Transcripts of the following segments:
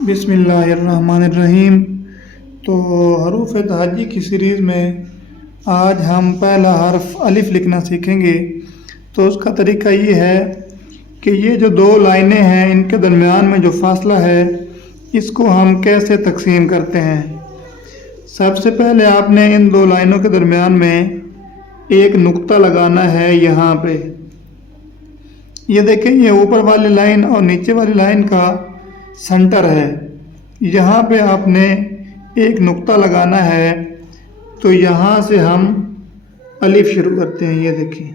बिस्मिल्लाहिर्रहमानिर्रहीम। तो हरूफ तहज्जी की सीरीज़ में आज हम पहला हर्फ अलिफ लिखना सीखेंगे। तो उसका तरीका ये है कि ये जो दो लाइनें हैं इनके दरमियान में जो फासला है इसको हम कैसे तकसीम करते हैं। सबसे पहले आपने इन दो लाइनों के दरमियान में एक नुक्ता लगाना है। यहाँ पे ये देखें, ये ऊपर वाली लाइन और नीचे वाली लाइन का सेंटर है। यहाँ पे आपने एक नुक्ता लगाना है। तो यहाँ से हम अलिफ शुरू करते हैं। ये देखिए,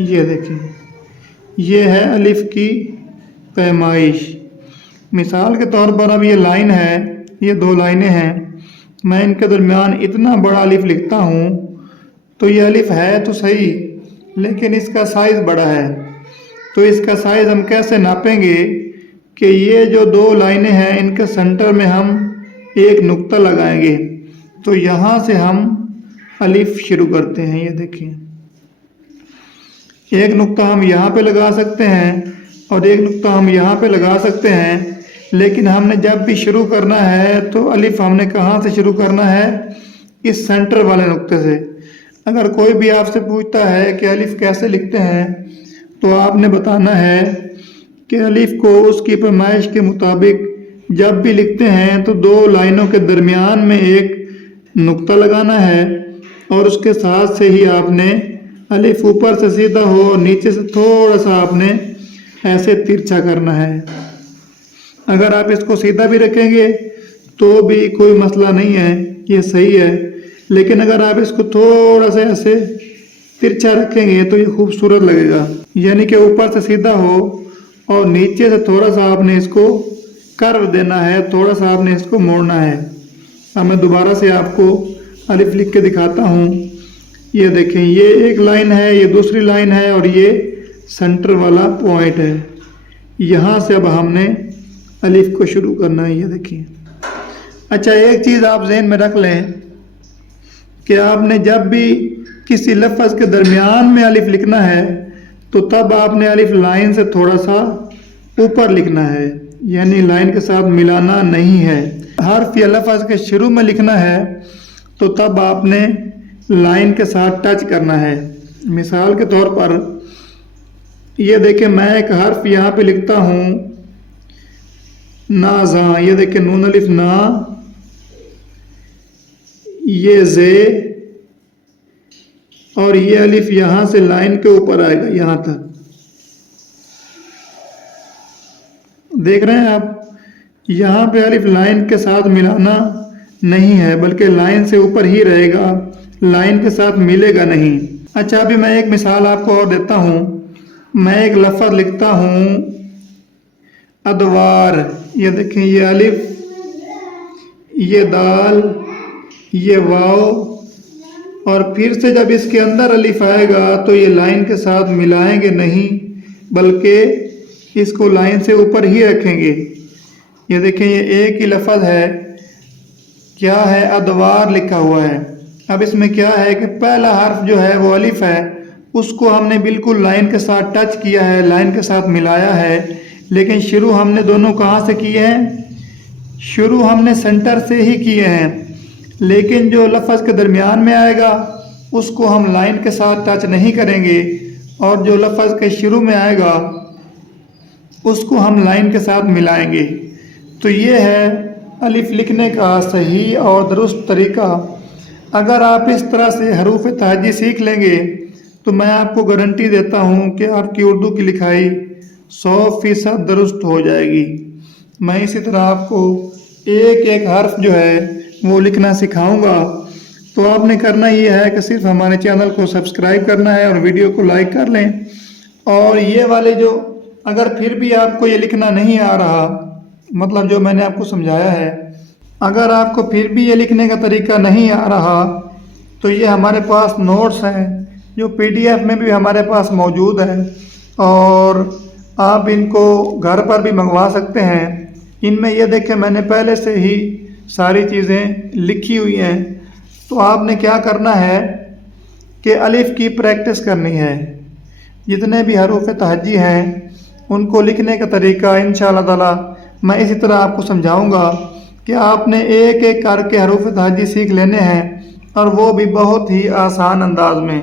ये देखिए, ये है अलिफ की पैमाइश। मिसाल के तौर पर अब ये लाइन है, ये दो लाइनें हैं, मैं इनके दरमियान इतना बड़ा अलिफ लिखता हूँ तो ये अलिफ है तो सही, लेकिन इसका साइज़ बड़ा है। तो इसका साइज़ हम कैसे नापेंगे कि ये जो दो लाइनें हैं इनके सेंटर में हम एक नुक्ता लगाएंगे। तो यहाँ से हम अलिफ शुरू करते हैं। ये देखिए, एक नुक्ता हम यहाँ पे लगा सकते हैं और एक नुक्ता हम यहाँ पे लगा सकते हैं, लेकिन हमने जब भी शुरू करना है तो अलिफ हमने कहाँ से शुरू करना है, इस सेंटर वाले नुक्ते से। अगर कोई भी आपसे पूछता है कि अलिफ कैसे लिखते हैं तो आपने बताना है कि अलिफ को उसकी पैमाइश के मुताबिक जब भी लिखते हैं तो दो लाइनों के दरमियान में एक नुक्ता लगाना है और उसके साथ से ही आपने अलिफ ऊपर से सीधा हो और नीचे से थोड़ा सा आपने ऐसे तिरछा करना है। अगर आप इसको सीधा भी रखेंगे तो भी कोई मसला नहीं है, ये सही है, लेकिन अगर आप इसको थोड़ा सा ऐसे तिरछा रखेंगे तो ये खूबसूरत लगेगा। यानी कि ऊपर से सीधा हो और नीचे से थोड़ा सा आपने इसको कर्व देना है, थोड़ा सा आपने इसको मोड़ना है। अब मैं दोबारा से आपको अलिफ लिख के दिखाता हूँ। ये देखें, ये एक लाइन है, ये दूसरी लाइन है और ये सेंटर वाला पॉइंट है। यहाँ से अब हमने अलिफ को शुरू करना है। ये देखिए। अच्छा, एक चीज़ आप ज़हन में रख लें कि आपने जब भी किसी लफ्ज़ के दरमियान में अलिफ लिखना है तो तब आपने अलिफ लाइन से थोड़ा सा ऊपर लिखना है, यानी लाइन के साथ मिलाना नहीं है। हर्फ या लफ्ज़ के शुरू में लिखना है तो तब आपने लाइन के साथ टच करना है। मिसाल के तौर पर ये देखें, मैं एक हर्फ यहाँ पे लिखता हूँ ना जा। ये देखें, नून अलिफ ना, ये जे और ये अलिफ यहाँ से लाइन के ऊपर आएगा यहाँ तक। देख रहे हैं आप, यहाँ पे अलिफ लाइन के साथ मिलाना नहीं है, बल्कि लाइन से ऊपर ही रहेगा, लाइन के साथ मिलेगा नहीं। अच्छा, अभी मैं एक मिसाल आपको और देता हूँ। मैं एक लफ्ज़ लिखता हूँ अदवार। ये देखें, ये अलिफ, ये दाल, ये वाव, और फिर से जब इसके अंदर अलिफ आएगा तो ये लाइन के साथ मिलाएंगे नहीं, बल्कि इसको लाइन से ऊपर ही रखेंगे। ये देखें, ये एक ही लफ्ज़ है, क्या है, अदवार लिखा हुआ है। अब इसमें क्या है कि पहला हर्फ जो है वो अलिफ है, उसको हमने बिल्कुल लाइन के साथ टच किया है, लाइन के साथ मिलाया है, लेकिन शुरू हमने दोनों कहाँ से किए हैं, शुरू हमने सेंटर से ही किए हैं। लेकिन जो लफ्ज़ के दरमियान में आएगा उसको हम लाइन के साथ टच नहीं करेंगे, और जो लफ्ज़ के शुरू में आएगा उसको हम लाइन के साथ मिलाएंगे। तो ये है अलिफ लिखने का सही और दुरुस्त तरीका। अगर आप इस तरह से हरूफ तहज्जी सीख लेंगे तो मैं आपको गारंटी देता हूँ कि आपकी उर्दू की लिखाई 100% दुरुस्त हो जाएगी। मैं इसी तरह आपको एक एक हर्फ जो है वो लिखना सिखाऊंगा। तो आपने करना ये है कि सिर्फ हमारे चैनल को सब्सक्राइब करना है और वीडियो को लाइक कर लें। और ये वाले जो, अगर फिर भी आपको ये लिखना नहीं आ रहा, मतलब जो मैंने आपको समझाया है, अगर आपको फिर भी ये लिखने का तरीका नहीं आ रहा तो ये हमारे पास नोट्स हैं जो PDF में भी हमारे पास मौजूद है, और आप इनको घर पर भी मंगवा सकते हैं। इनमें ये देखें, मैंने पहले से ही सारी चीज़ें लिखी हुई हैं। तो आपने क्या करना है कि अलिफ की प्रैक्टिस करनी है। जितने भी हरूफ तहज्जी हैं ان کو لکھنے کا طریقہ انشاءاللہ تعالی میں اسی طرح آپ کو سمجھاؤں گا کہ آپ نے ایک ایک کر کے حروف تہجی سیکھ لینے ہیں، اور وہ بھی بہت ہی آسان انداز میں۔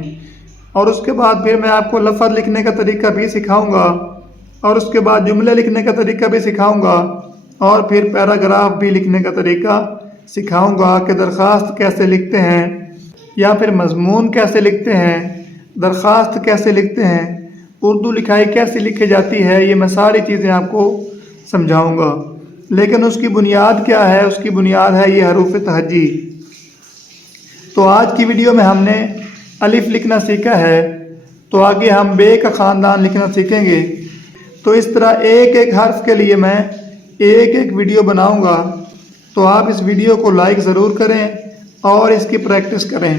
اور اس کے بعد پھر میں آپ کو لفظ لکھنے کا طریقہ بھی سکھاؤں گا، اور اس کے بعد جملے لکھنے کا طریقہ بھی سکھاؤں گا، اور پھر پیراگراف بھی لکھنے کا طریقہ سکھاؤں گا کہ درخواست کیسے لکھتے ہیں، یا پھر مضمون کیسے لکھتے ہیں، درخواست کیسے لکھتے ہیں، اردو لکھائی کیسے لکھی جاتی ہے، یہ میں ساری چیزیں آپ کو سمجھاؤں گا۔ لیکن اس کی بنیاد کیا ہے؟ اس کی بنیاد ہے یہ حروف تہجی۔ تو آج کی ویڈیو میں ہم نے الف لکھنا سیکھا ہے، تو آگے ہم بے کا خاندان لکھنا سیکھیں گے۔ تو اس طرح ایک ایک حرف کے لیے میں ایک ایک ویڈیو بناؤں گا، تو آپ اس ویڈیو کو لائک ضرور کریں اور اس کی پریکٹس کریں۔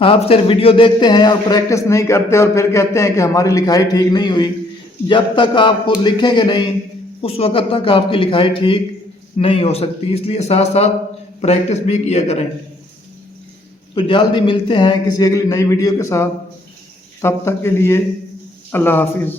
آپ صرف ویڈیو دیکھتے ہیں اور پریکٹس نہیں کرتے اور پھر کہتے ہیں کہ ہماری لکھائی ٹھیک نہیں ہوئی۔ جب تک آپ خود لکھیں گے نہیں اس وقت تک آپ کی لکھائی ٹھیک نہیں ہو سکتی، اس لیے ساتھ ساتھ پریکٹس بھی کیا کریں۔ تو جلدی ملتے ہیں کسی اگلی نئی ویڈیو کے ساتھ، تب تک کے لیے اللہ حافظ۔